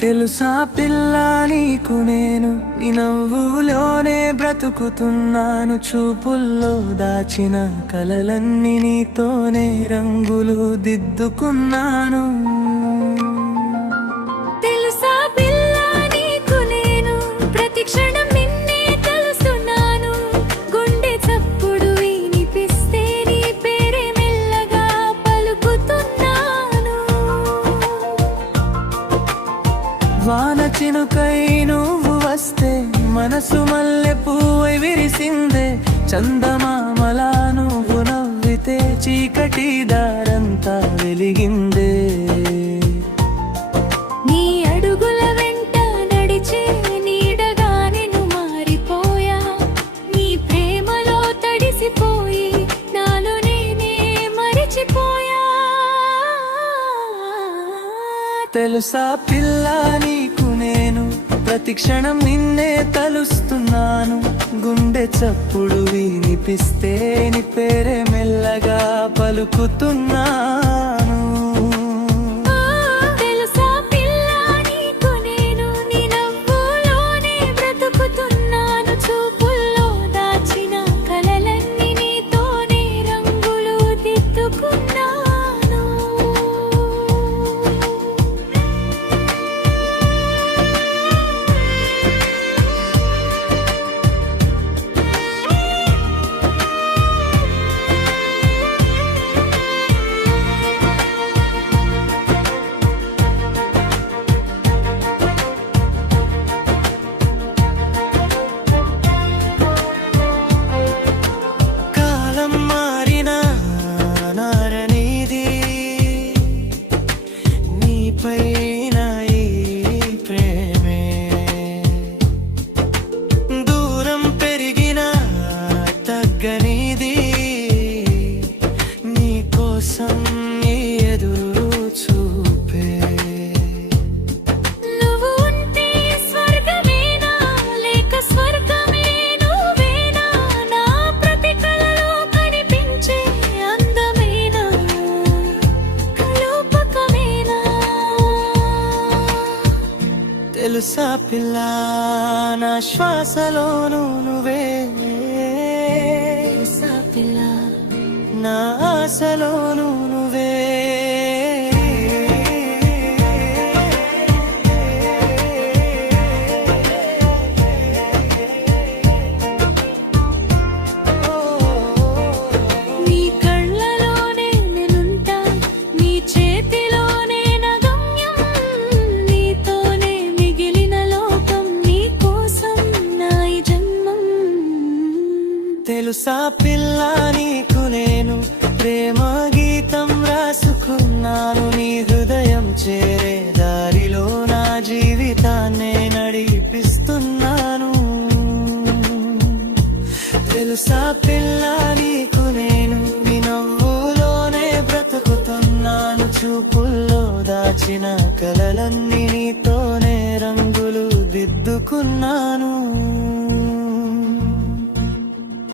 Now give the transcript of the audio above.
తెలుసా పిల్ల నీకు నేను నీ నవ్వులోనే బ్రతుకుతున్నాను. చూపుల్లో దాచిన కలలన్నీ నీతోనే రంగులు దిద్దుకున్నాను. తెలుసా పిల్ల నీకు నేను ప్రతి క్షణం నిన్నే తలుస్తున్నాను. గుండె చప్పుడు వినిపిస్తే నీ పేరే మెల్లగా పలుకుతున్నాను. వాన చినుకై నువ్వు వస్తే మనసు మల్లె పువ్వై విరిసిందే. చందమామలా నువ్వు నవ్వితే చీకటి దారంతా వెలిగిందే. నీ అడుగుల వెంట నడిచే నీడగా నేను మారిపోయా. నీ ప్రేమలో తడిసిపోయి నాలో నేనే మరిచిపోయా. తెలుసా పిల్ల నీకు నేను ప్రతి క్షణం నిన్నే తలుస్తున్నాను. గుండె చప్పుడు వినిపిస్తే నీ పేరే మెల్లగా పలుకుతున్నాను. తెలుసా పిల్ల నీకు నేను నీ నవ్వులోనే బ్రతుకుతున్నాను. చూపుల్లో దాచిన కలలన్నీ నీతోనే రంగులు దిద్దుకున్నాను. తగ్గనిది నీ కోసం ఎదురు చూపే. నువ్వు ఉంటే స్వర్గమేనా లేక స్వర్గమే నువ్వేనా? నా ప్రతి కలలో కనిపించే అందమేనా కలోపకమేనా? తెలుసా పిల్ల నా శ్వాసలోను నువ్వే. నా ఆశలోను నువ్వే. నీ కళ్ళలోనే నేనుంటా, నీ చేతిలోనే నా గమ్యం. నీతోనే మిగిలిన లోకం, నీ కోసం నా ఈ జన్మం. తెలుసా పిల్ల నీకు నేను ప్రేమ గీతం రాసుకున్నాను. నీ హృదయం చేరే దారిలో నా జీవితాన్నే నడిపిస్తున్నాను. తెలుసా పిల్ల నీకు నేను నీ నవ్వులోనే బ్రతుకుతున్నాను. చూపుల్లో దాచిన కలలన్నీ నీతోనే రంగులు దిద్దుకున్నాను.